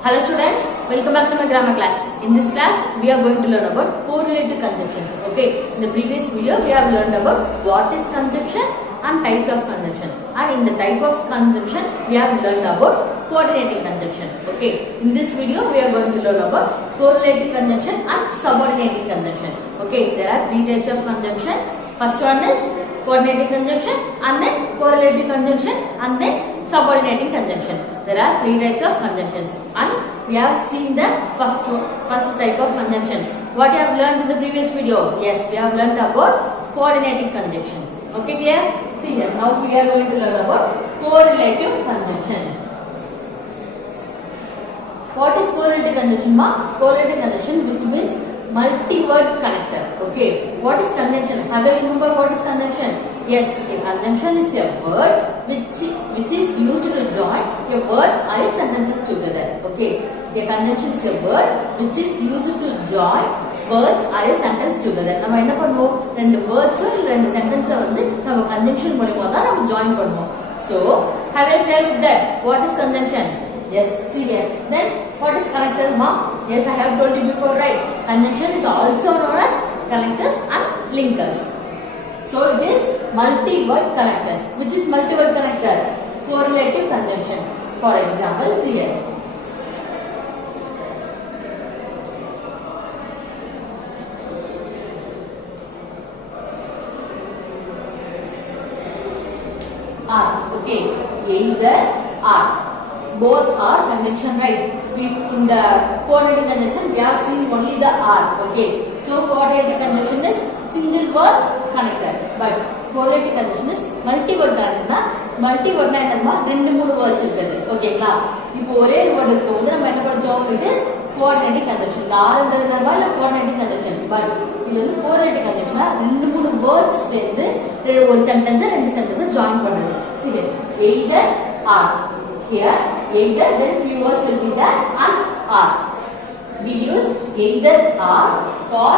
Hello students, welcome back to my grammar class. In this class, we are going to learn about correlative conjunctions. Okay, in the previous video, we have learned about what is conjunction and types of conjunction. And in the type of conjunction, we have learned about coordinating conjunction. Okay, in this video, we are going to learn about correlative conjunction and subordinating conjunction. Okay, there are three types of conjunction. First one is coordinating conjunction, and then correlative conjunction, and then subordinating conjunction. There are three types of conjunctions, and we have seen the first type of conjunction. What you have learned in the previous video? Yes, we have learned about coordinating conjunction. Okay, clear? See here. Now we are going to learn about correlative conjunction. What is correlative conjunction, ma? Correlative conjunction, which means multi-word connector. Okay. What is conjunction? Have you remember what is conjunction? Yes, a conjunction is a word which is used to join a word or a sentences together. Okay. A conjunction is a word which is used to join words or a sentence together. நம்ம என்ன பண்ணுவோம்? ரெண்டு words ரெண்டு sentence வந்து நம்ம conjunction மூலமா தான் நம்ம join பண்ணுவோம். So, have you clear with that? What is conjunction? Yes, see here. Then what is connectors, ma? Yes, I have told you before, right? Conjunction is also known as connectors and linkers. So it is multi-word connectors. Which is multi-word connector? Correlative conjunction. For example, see here. Are. Okay. Either are. Both are conjunction, right? In the coordinating conjunction, we have seen only the are. Okay. So coordinating conjunction is single word connector, but correlative conjunction is multi-word connector. Multi-word na enna rendu moonu words irukku. Okay-la. இப்போ ஒரே word இருக்கும்போது நம்ம என்ன படிச்சோம்? It is coordinating conjunction. The are என்றதுனால coordinating conjunction. But இது வந்து coordinating conjunction. ரெண்டு மூணு words சேர்ந்து ஒரு sentence ரெண்டு sentence join பண்றது. See, either are. Here, either, then few words will be there and are. We use either are for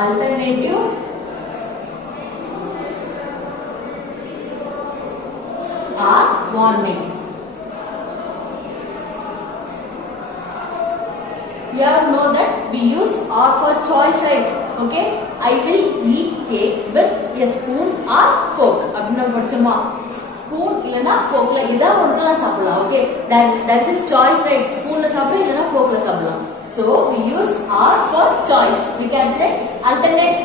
alternative or warning. You have know that we use are for choice, right? Okay, I will eat cake with a spoon or fork. அப்படினா படிச்சோமா? Spoon இல்லனா forkல இதா ஒருத்தல சாப்பிடலாம். Okay, that is a choice, right? Spoonல சாப்பிடலாம் இல்லனா forkல சாப்பிடலாம். So we use are for choice. We can say alternates.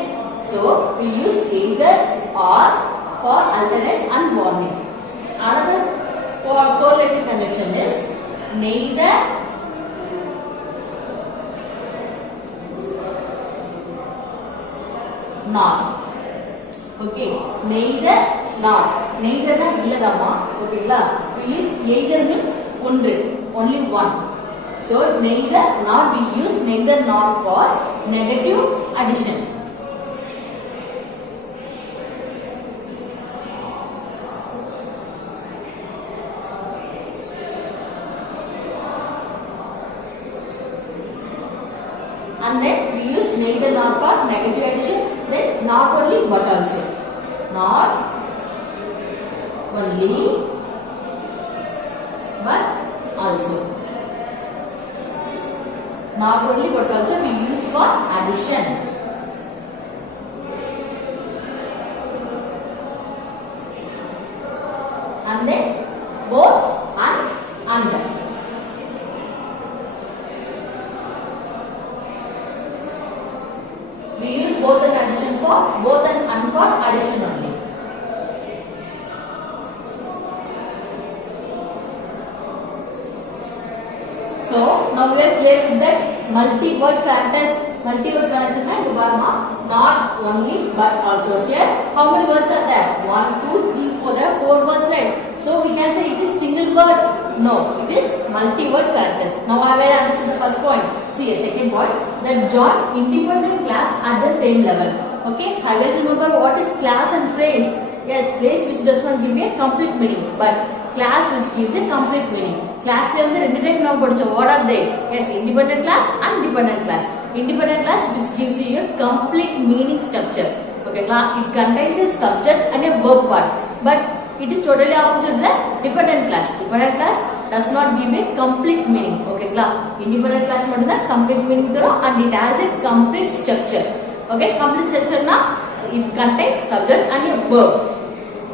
So we use either or for alternates and warning. Another correlative conjunction is neither nor. Okay, neither nor. Neither na illadama. Okay la. We use either means ஒன்று, only one. So neither nor, we use neither nor for negative addition. And then we use neither nor for negative addition. Then not only but also. Not only but also. Not only but also we use for addition. And then both and under. We use both and addition for both and for addition only. So now we are clear with that multi-word characters. Multi-word characters na idu varma not only but also. Here how many words are there? 1, 2, 3, 4. There are 4 words, right? So we can say it is single word. No, it is multi-word characters. Now I will understand the first point. See a second point, that join independent class at the same level. Okay, I will remember what is class and phrase. Yes, phrase which does not give me a complete meaning, but class which gives a complete meaning. Class la வந்து ரெண்டு type நாம படிச்சோம். What are they? Yes, independent class and dependent class. Independent class which gives you a complete meaning structure. Okay, it contains a subject and a verb part, but it is totally opposite the dependent class. Dependent class does not give a complete meaning. ஓகேங்களா, independent class மட்டும் தான் complete meaning தரும் and it has a complete structure. Okay, complete structure na it contains subject and a verb.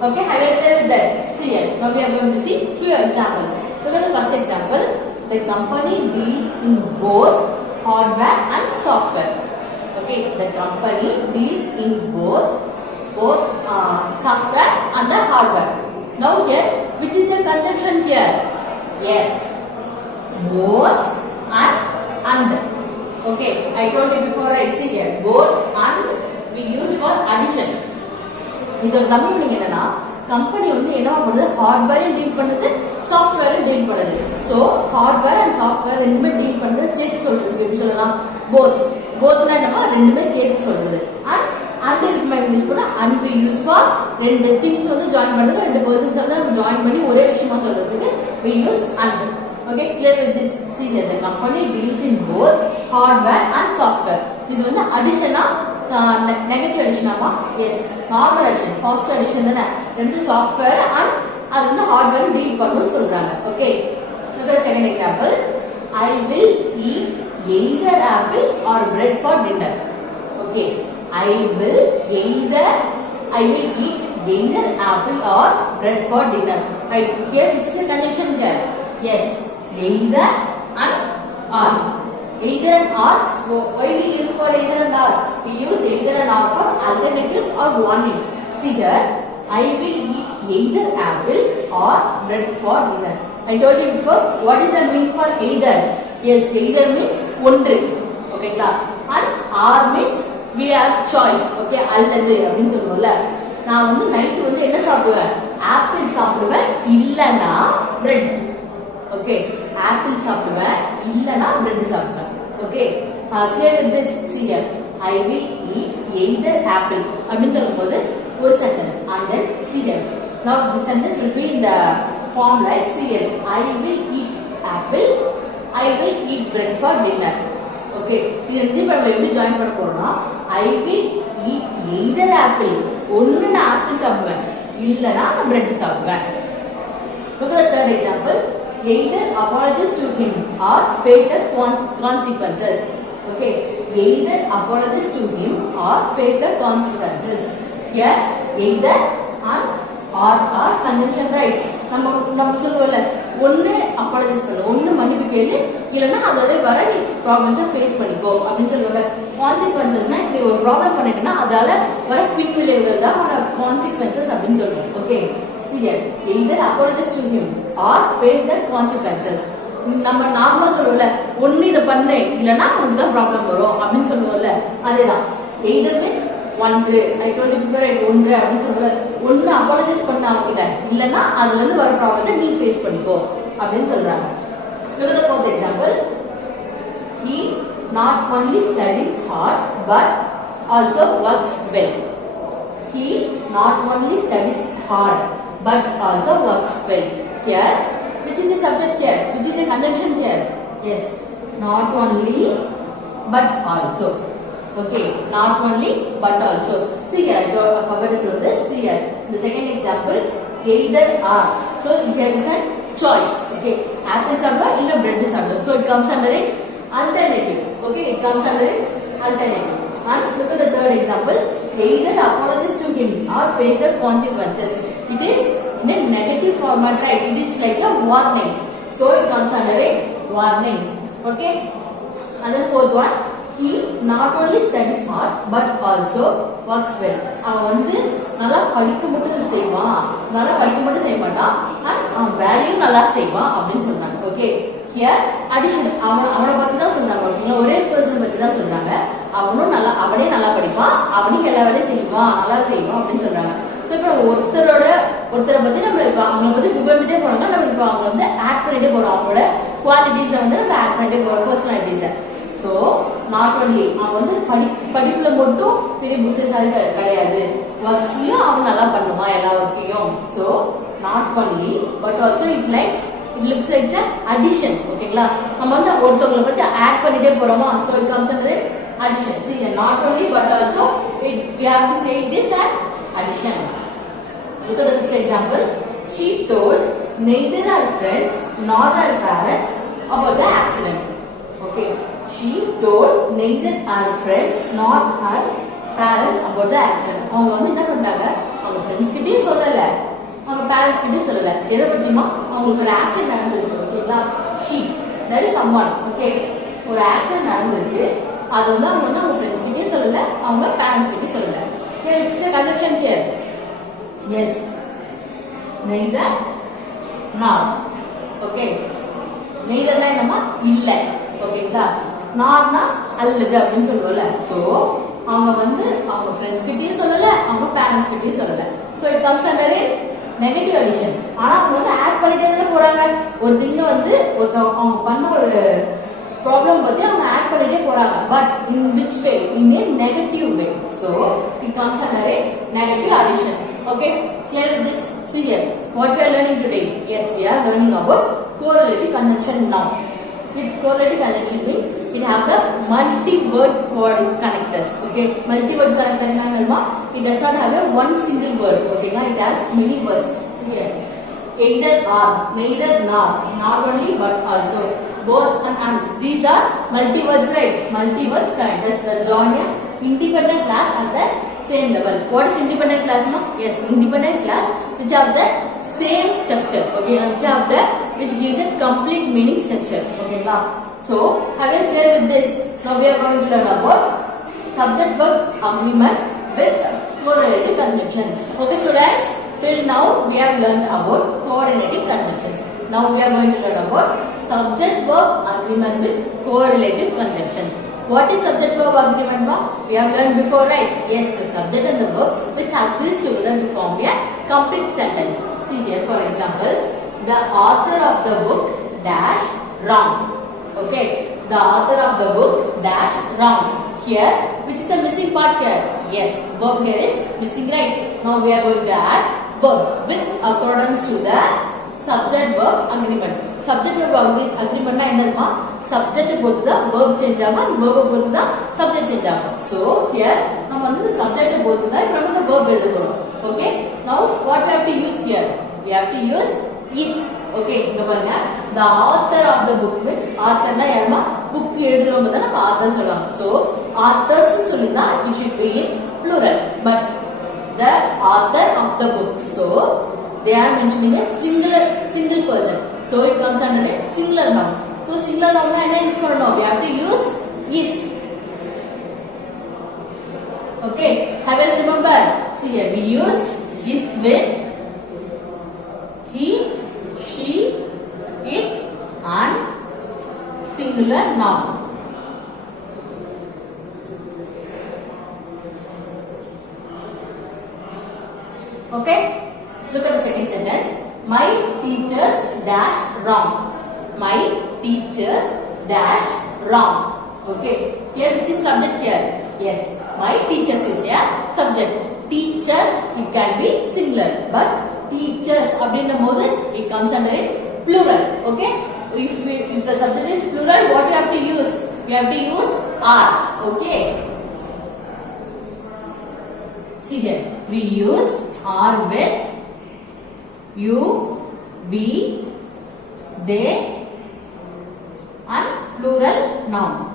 Okay, highlighted that. See here, now we are going to see few examples. Look at the first example. The company deals in both hardware and software. Okay, the company deals in both software and the hardware. Now here, which is the conjunction here? Yes, both and. Okay, I told you before, right? See here, both and we use for addition. இதோட Tamil meaning என்னன்னா, company வந்து என்ன பண்ணுது, ஹார்ட்வேரையும் deal பண்ணுது, சாஃப்ட்வேரையும் deal பண்ணுது. So hardware and software ரெண்டுமே deal பண்றது சேர்த்து சொல்றது. எப்படி சொல்லலாம், போத்னா என்னமா ரெண்டுமே சேர்த்து சொல்றது. அண்ட் இதுக்கு யூஸ் பண்ணா அண்ட் வி யூஸ் ஃபார் ரெண்டு திங்ஸ் வந்து ஜாயின் பண்ணுறது, ரெண்டு பர்சன்ஸ் வந்து நம்ம ஜாயின் பண்ணி ஒரே விஷயமா சொல்றதுக்கு we use and. Okay, clear with this. See here, the company deals in both hardware and software. இது வந்து addition-ஆ negative addition-ஆமா? Yes, normal addition, positive addition தானே. ரெண்டு software and அது வந்து hardware deal பண்ணுன்னு சொல்றாங்க. Okay, look at second example. I will eat either apple or bread for dinner. Okay, I will eat either apple or bread for dinner. Right here, which is a conjunction here? Yes, either and or. Either and or. Why we use for either and or? We use either and or for alternatives or warning. See here, I will eat either apple or bread for dinner. I told you before, what is the meaning for either? Yes, either means ஒன்று. Okay, and or means we have choice. Okay, அல்லது அப்படின்னு சொல்லுவோம்ல. நான் வந்து night வந்து என்ன சாப்பிடுவேன், apple சாப்பிடுவேன், இல்லனா பிரெட். Okay, apple சாப்பிடுவேன், இல்லனா bread சாப்பிடுவேன். Okay, clear with this. See here, I will eat either apple அப்படினு சொல்லும்போது ஒரு sentence and then see here. Now this sentence will be in the form like, see here, I will eat apple, I will eat bread for dinner. Okay, இது ரெண்டு நம்ம எப்படி join பண்ண போறோம்னா, I will eat either apple, ஒன்னு நான் apple சாப்பிடுவேன், இல்லனா நான் bread சாப்பிடுவேன். Look at the third example. Either apologize to him or face the consequences. Okay, either apologize to him or face the consequences. Here, either and or are conjunction, right? நம்ம சொல்லுவோம்ல, ஒன்னு apologize பண்ணு, ஒன்னு மன்னிப்பு கேளு, இல்லனா அதோட வர நீ ப்ராப்ளம்ஸை ஃபேஸ் பண்ணிக்கோ அப்படின்னு சொல்லுவாங்க. கான்சிக்வன்சஸ்னா இப்படி ஒரு ப்ராப்ளம் பண்ணிட்டேன்னா அதால வர பின்விளைவுகள் தான் கான்சிக்வன்சஸ் அப்படின்னு சொல்றோம். Okay, see here, either apologize to him or face the consequences. நம்ம நார்மலா சொல்லுவோம்ல, ஒன்னு இத பண்ணு இல்லனா உனக்கு தான் ப்ராப்ளம் வரும் அப்படின்னு சொல்லுவோம்ல, அதேதான். either means ஒன்று. I told you before, ஒன்று அப்படின்னு சொல்லுவேன். ஒன்னு apologize பண்ண அவங்கிட்ட, இல்லனா அதுல இருந்து வர ப்ராப்ளத்தை நீ ஃபேஸ் பண்ணிக்கோ அப்படின்னு சொல்றாங்க. Look at the fourth example. He not only studies hard but also works well. He not only studies hard but also works well. Here, which is a subject here? Which is a conjunction here? Yes, not only but also. Okay, not only but also. See here, I forgot to do this. See here, the second example, either or. So here is a choice. Okay, apple sabba illa bread sabba. So it comes under a alternative. Okay, it comes under a alternative. And look at the third example. Either apologize to him or face the consequences. It is in a negative format, right? It is like a warning. So it comes under a warning. Okay. And then fourth one, he not only studies hard but also works well. அவன் வந்து நல்லா படிக்க மட்டும் செய்வான், நல்லா படிக்க மட்டும் செய்ய மாட்டான், அவன் வேலையும் நல்லா செய்வான் அப்படின்னு சொல்றாங்க. ஓகே, ஹியர் அடிஷன், அவனை பத்தி தான் சொல்றாங்க. ஓகேங்களா, ஒரே பர்சன் பத்தி தான் சொல்றாங்க. அவனே நல்லா படிப்பான், அவனுக்கு எல்லா வேலையும் செய்வான், நல்லா செய்வான் அப்படின்னு சொல்றாங்க. ஸோ இப்போ ஒருத்தரை பத்தி நம்ம இப்போ அவங்களை பத்தி புகழ்ந்துட்டே போனோம்னா நம்ம இப்போ அவங்க வந்து ஆட் பண்ணிட்டே போறோம், அவங்களோட குவாலிட்டிஸை வந்து நம்ம ஆட் பண்ணிட்டே போறோம், பர்சனாலிட்டிஸை. ஸோ நாட் ஒன்லி அவன் வந்து படிப்புல மட்டும் பெரிய புத்திசாலி கிடையாது, ஒர்க்ஸ்லயும் அவன் நல்லா பண்ணுவான் எல்லா ஒர்க்கையும். So not only but also it looks likes addition. ஓகேங்களா, நம்ம வந்து ஒருத்தவங்களை பத்தி ஆட் பண்ணிட்டே போறோமா, so it comes under addition. See, not only but also we have to say it is that addition. Look at the fifth example. She told neither her friends nor her parents about the accident. Okay, she told neither her friends nor her parents about the accident. அவங்க வந்து என்ன பண்ணாங்க, அவங்க friends கிட்டயும் சொல்லல, அவங்க parents கிட்டயும் சொல்லல. எதை பத்தியுமா, அவங்களுக்கு ஒரு ஆக்சிடென்ட் நடந்திருக்கு. ஓகேங்களா, she, that is someone. okay, ஒரு ஆக்சிடென்ட் நடந்திருக்கு. அது வந்து அவங்க வந்து அவங்க ஃப்ரெண்ட்ஸ் கிட்டயும் சொல்லல, அவங்க பேரண்ட்ஸ் கிட்டயும் சொல்லல. Here it's a conjunction here. Yes, neither nor. okay, neither னா என்னமா, இல்ல. ஓகேங்களா, நார்னா அல்லது அப்படின்னு சொல்லுவோம்ல. சோ அவங்க வந்து அவங்க ஃப்ரெண்ட்ஸ் கிட்டயும் சொல்லல, அவங்க பேரண்ட்ஸ் கிட்டயும் சொல்லல. So it comes under a negative addition. ஆனா அவங்க வந்து ஆட் பண்ணிட்டே தான் போறாங்க. ஒரு திங்க வந்து அவங்க பண்ண ஒரு ப்ராப்ளம் பத்தி அவங்க ஆட் பண்ணிட்டே போறாங்க. But in which way? In a negative way. So it comes under a negative addition. Okay, clear with this? See here, what we are learning today? Yes, we are learning about correlative conjunction now. Which correlative conjunction means it have the multi-word connectors. Okay, multi-word connectors means it does not have a one single word. Okay, it has many words. See here, either or, neither nor, not only but also, both and. These are multi-words, right? Multi-words connectors that join a independent class at the same level. What is independent class? No? Yes, independent class which have the same structure. Okay, which gives a complete meaning structure. Okay, now so have you clear with this? Now we are going to learn about subject verb agreement with correlative conjunctions. Okay students, till now we have learned about coordinating conjunctions. Now we are going to learn about subject verb agreement with correlative conjunctions. What is subject verb agreement? We have learned before, right? Yes, the subject and the verb which agrees together to form a complete sentence. See here, for example, the author of the book dash wrong. Okay, the author of the book dash wrong. Here, which is the missing part here? Yes, verb here is missing, right? Now we are going to add verb with accordance to the subject verb agreement. Subject verb agreement na enna? Subject பொறுத்து தான் verb change ஆகும், verb பொறுத்து தான் subject change ஆகும். So here நம்ம வந்து subject பொறுத்து தான் இப்ப நம்ம verb எழுத போறோம். Okay, now what we have to use here? We have to use is. Okay, இங்க பாருங்க, the author of the book means author னா யாருமா, book எழுதுறவங்க தான் நம்ம author சொல்லுவாங்க. So authors னு சொல்லினா it should be in plural, but the author of the book, so they are mentioning a single person, so it comes under a singular noun. So singular noun na enna use pannom, we have to use is. Okay, have you remember? See here, we use is with he, she, it and singular noun. Okay, look at the second sentence. My teachers dash wrong. My teachers dash wrong. Okay, here which is subject here? Yes, my teachers is a subject. Teacher, it can be singular, but teachers abdinamode it comes under a plural. Okay, if the subject is plural, what we have to use? We have to use are. Okay, see here, we use are with you, we, they and plural noun.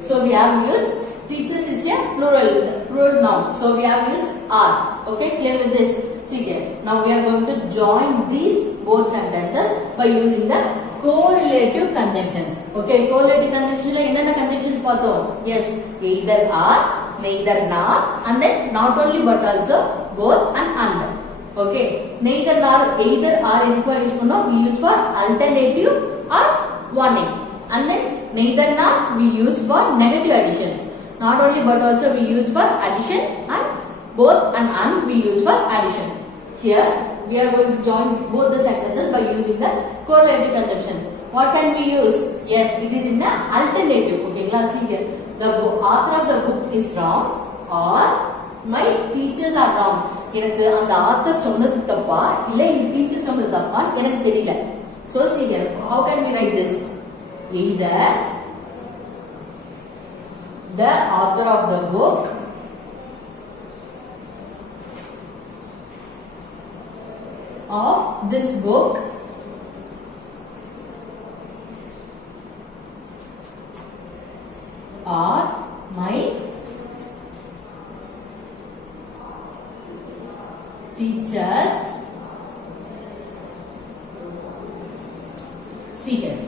So we have used teachers is a plural noun. So we have used are. Okay, clear with this? See here. Now we are going to join these both sentences by using the correlative conjunctions. Okay, correlative conjunction la enna conjunction paathom? Yes, either or, neither nor, and then not only but also both and. Okay, neither nor, either or edukku use pannom, we use for alternative or warning, and then neither nor we use for negative additions. Not only but also we use for addition, and both and we use for addition. Here we are going to join both the sentences by using the correlative conjunctions. What can we use? Yes, it is in the alternative. Okay, class, see here. The author of the book is wrong or my teachers are wrong. எனக்கு அந்த author சொன்னது தப்பா இல்ல இந்த teacher சொன்னது தப்பா எனக்கு தெரியல. So see here, how can we write this? Either the author of the book of this book are my teachers. See here.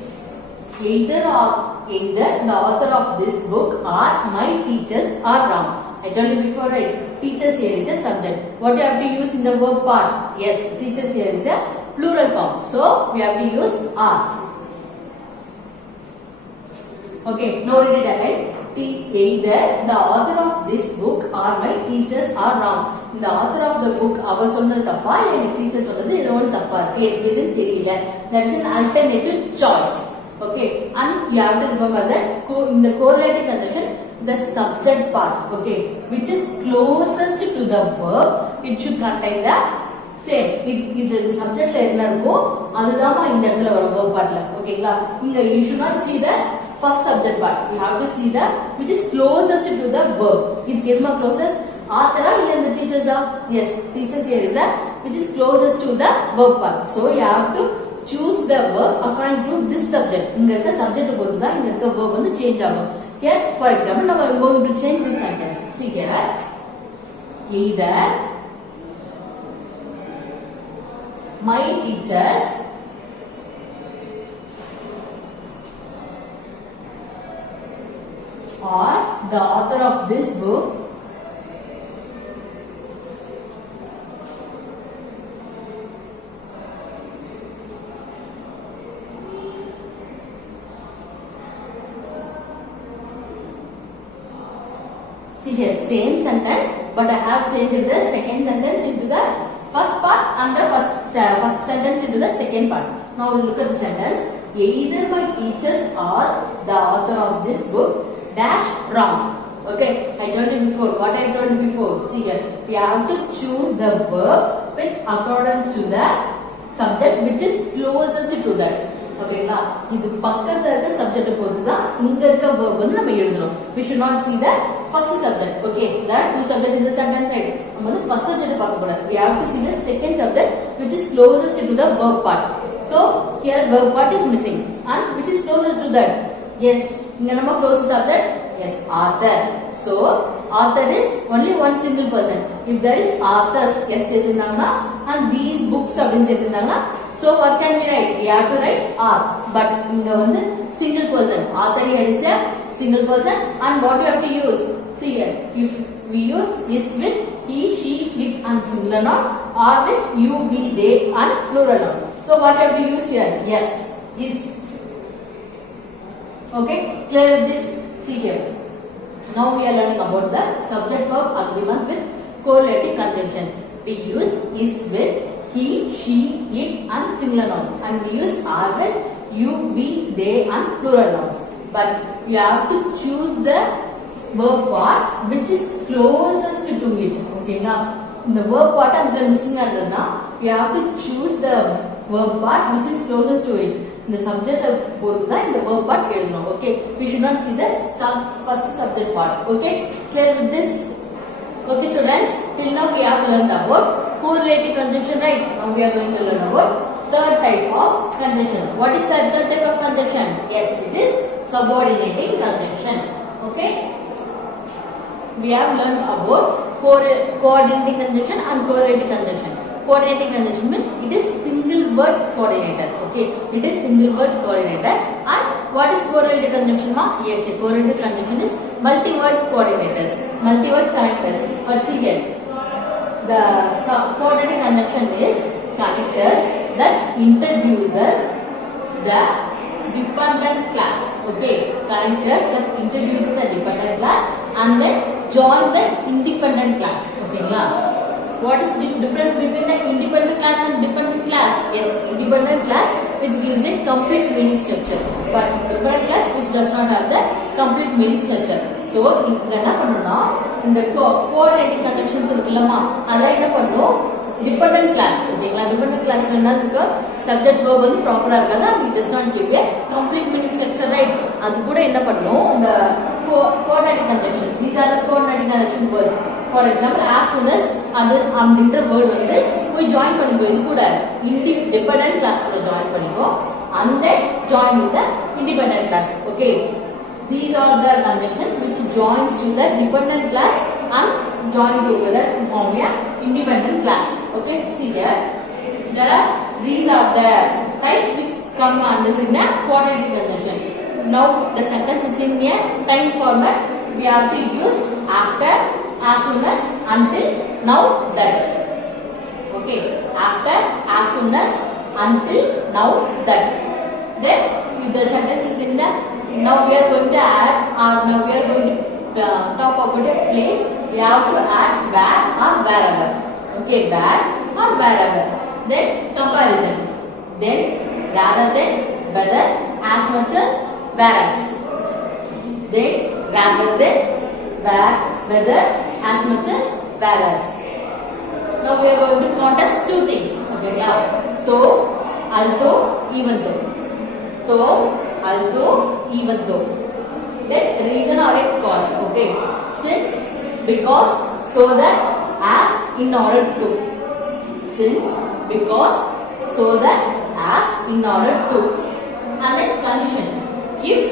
Either the author of this book or my teachers are wrong. I told you before, right? Teachers here is a subject. What you have to use in the verb part? Yes, teachers here is a plural form. So we have to use are. Okay, now read it ahead. Either the author of this book or my teachers are wrong. The author of the book அவர் சொன்னது தப்பா இல்ல என் teacher சொன்னது ஏதோ ஒன்று தப்பா இருக்கு எனக்கு எதுன்னு தெரியல. That is an alternative choice. Okay, and you have to remember that in the correlative conjunction the subject part, okay, which is closest to the verb, it should contain the same. இது சப்ஜெக்ட்ல என்ன இருக்கோ அதுதான் இந்த இடத்துல வரும் verb partல. ஓகேங்களா? இங்க you should not see the first subject part. You have to see the which is closest to the verb. இதுக்கு எதுமா closest? Author இல்ல இந்த teachers are? Yes, teachers here is a which is closest to the verb part. So you have to choose the verb according to this subject. இங்க இருக்க subject பொறுத்து தான் இங்க இருக்க verb வந்து change ஆகும். Here, for example, now I am going to change this sentence. See here. Either my teachers or the author of this book see here same sentence but I have changed the second sentence into the first part and the first sentence into the second part. Now look at the sentence. Either my teachers or the author of this book dash wrong. Okay, I told you before. What I told you before. See here, we have to choose the verb with accordance to the subject which is closest to that. ஓகேங்களா? இது பக்கத்துல இருக்க subject பொறுத்து தான் இங்க இருக்க verb வந்து நம்ம எழுதணும். We should not see the first subject. Okay, there are two subjects in the sentence side. நம்ம வந்து first subject பார்க்க கூடாது. We have to see the second subject which is closest to the verb part. So here verb part is missing and which is closest to that? Yes, இங்க நம்ம closest subject. Yes, author. So author is only one single person. If there is authors, yes சேர்த்திருந்தாங்கன்னா and these books அப்படின்னு சேர்த்திருந்தாங்கன்னா so what can we write? We have to write are. But இங்க வந்து single person. Author here is a single person and what you have to use? See here. If we use is with he, she, it and singular noun or with you, we, they and plural noun. So what you have to use here? Yes, is. Okay, clear with this? See here. Now we are learning about the subject verb agreement with correlative conjunctions. We use is with he, she, it and singular noun and we use are with you, we, they and plural nouns. But you have to choose the verb part which is closest to it. Okay, now the verb part is missing. You have to choose the verb part which is closest to it. The subject பொறுத்து தான் இந்த verb part எழுதணும். Okay, we should not see the first subject part. Okay, clear with this? Okay students, till now we have learned about correlative conjunction, right? Now we are going to learn about third type of conjunction. What is the third type of conjunction? Yes, it is subordinating conjunction. Okay, we have learned about coordinating conjunction and correlative conjunction. Coordinating conjunction means it is single word coordinator. Okay, it is single word coordinator. And what is correlative conjunction? Yes, a correlative conjunction is multi-word coordinators, multi-word connectors. But see here, the coordinating conjunction is connectors that introduces the dependent class. Okay, connectors that introduces the dependent class and then join the independent class. Okay, what is the difference between the independent class and dependent class? Yes, independent class which gives a complete meaning structure, but dependent class which does not have the complete meaning structure. So இங்க என்ன பண்ணனும்னா இந்த coordinating conjunctions இருக்குல்லமா அத என்ன பண்ணனும் dependent class. ஓகேங்களா? dependent class என்ன இருக்கு? subject verb வந்து ப்ராப்பரா இருக்காது, it does not give a complete meaning structure, right? அது கூட என்ன பண்ணனும் இந்த coordinating conjunction. These are the coordinating conjunction words. For example, as soon as other அப்படின்ற word வந்து போய் join பண்ணிக்கோ, இது கூட dependent class கூட join பண்ணிக்கோ, and then join with the independent class. Okay, these are the conjunctions which joins to the dependent class and join together to form a independent class. Okay, see here, these are the types which come under the coordinating conjunction. Now the sentence is in a time format. We have to use after, as soon as, until, now, that. Okay, after, as soon as, until, now, that. Then if the sentence is in the, now we are going to add, or now we are going to talk about a place. We have to add where or wherever. Okay, where or wherever. Then comparison. Then rather than, whether, as much as, whereas. Then rather than, where, whether, as much as, whereas. Now we are going to contrast two things. Okay, now though, although, even though. Though, although, even though. Then reason or a cause. Okay, since, because, so that, as, in order to. Since, because, so that, as, in order to. And then condition. If,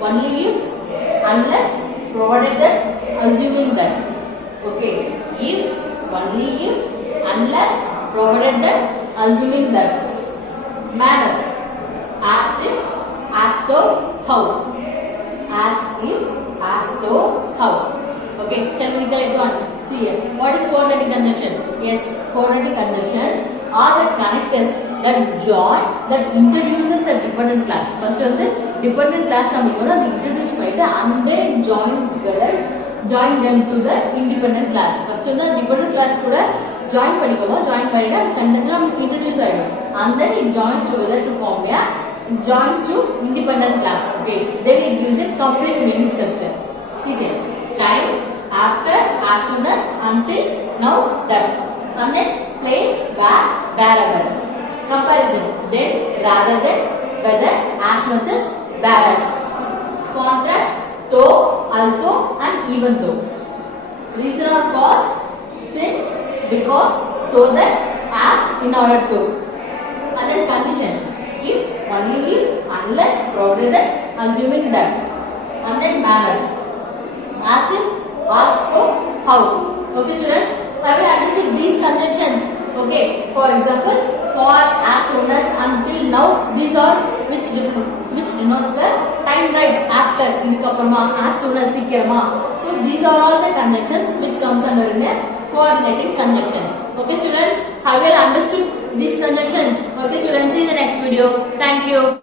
only if, unless, provided that, assuming that. Okay, if, only if, unless, provided that, assuming that. Manner. As if, as though, how. As if, as though, how. Okay, shall we collect to answer? See here, what is coordinating conjunction? Yes, coordinating conjunctions are the connectors that join, that introduces the dependent class. First one the dependent class namakku the introduce பண்ணிட்டு and then join together, join them to the independent class. First one the dependent class கூட join பண்ணிக்கோமா, join பண்ணிட்டு அந்த sentence நமக்கு introduce ஆயிடும், and then it joins together to form a, it joins to independent class. Okay, then it gives a complete meaning structure. See there, time, after, as soon as, until, now, that. And then place, where, wherever. Comparison. Then, rather than, whether, as much as, whereas. Contrast. Though, although, and even though. Reason or cause. Since, because, so that, as, in order to. And then condition. If, only if, unless, provided that, assuming that. And then manner. As if, as though, how. Okay students, have you understood these conjunctions? Okay, for example, for, as soon as, until, now, these are which denote the time right after, idukapparama, as soon as, sikirama. So these are all the conjunctions which comes under in a coordinating conjunctions. Okay students, have you understood these conjunctions? Okay students, see you in the next video. Thank you.